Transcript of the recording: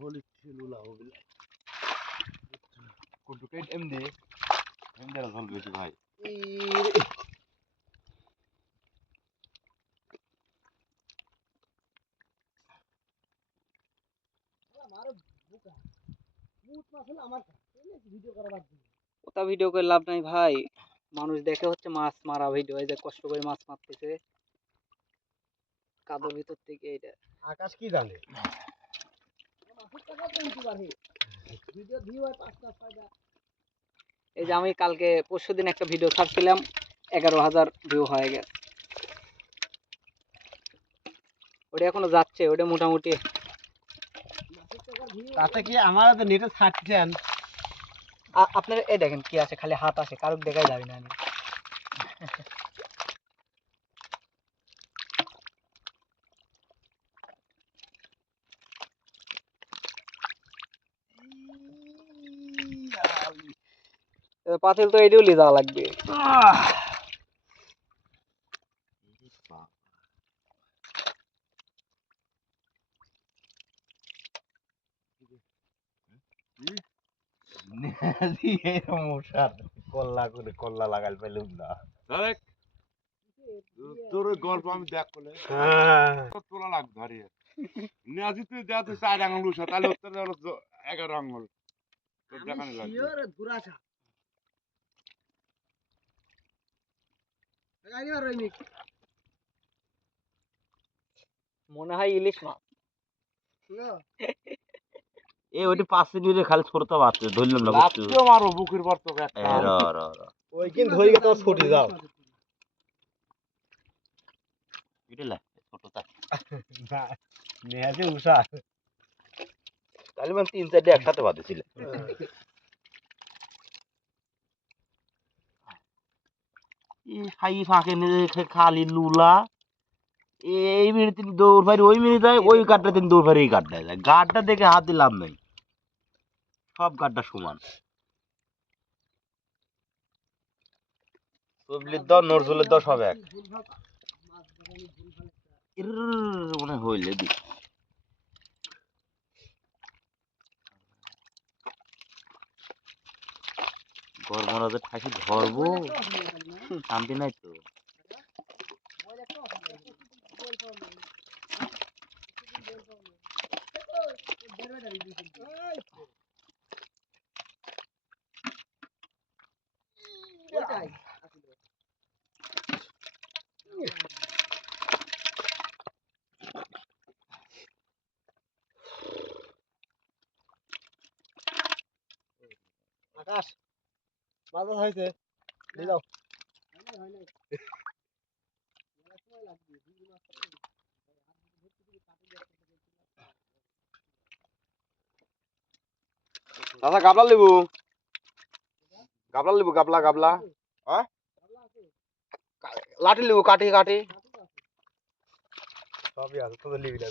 হলি লুলা হবি কুটুকে MD MD ধল বেশি ভাই ওটা ভিডিও করে লাভ নাই ভাই, মানুষ দেখে হচ্ছে মাছ মারা ভিডিও, এই যে কষ্ট করে মাছ মারতেছে কাদর ভিতর থেকে। এটা আকাশ কি জানে এই যে আমি কালকে পরশুদিন একটা ভিডিও ছাড়ছিলাম, 11,000 ভিউ হয়ে গেছে। ওটা এখনো যাচ্ছে, ওটা মোটামুটি। তাতে কি আমার নেটে ছাড়ছেন আপনার এই দেখেন কি আছে, খালি হাত আছে, কারুক দেখাই যাবে না। আমি পাতিল তো এটিও লিয়ে যাওয়া লাগবে। কল্লা লাগাল পেলুম না তোর গল্প আমি দেখ বলে তোলা লাগবে হারিয়ে নেজি তুই দেখ 4 আঙুল উঠা তাহলে উত্তর 11 আঙুল তোর দেখানো লাগবে মনে হয় ইলিশ মাছ। এ ওইটি পাশে নিয়ে খালি ছোটতে পারছে ধরলাম না বুঝছো লাফিও মারো বুকের পর তো একটা ওই কিন ধরে গেছে তোমার ছুটি যাও এটা লা ছোটটা না নেজি উষা তাহলে মানে 3-4টা একসাথে বাঁধেছিল এই খাই ফাঁকে নিয়ে খালি লুলা এই মিনিট তিনি দৌড় ফারি ওই মিনিট যায় ওই গাড্ডা তিনি দৌড় ফারি এই গাড্ডায় যায় গাড্ডা দেখে হাত দিলাম নাই সব গাড্ডা সমান সবলির দাও নজরুলের দাও সব এক মনে হইলে দি গরমরাজের ঠাকি ধরবো শান্তি নাই তো আকাশ বাজার হয়েছে নিয়ে যাও দাদা গাবলা লেবু গাবলা গাবলা হ্যাঁ লাঠি লেবু কাঠি কাঠি সবই আছে তোদের লিবি না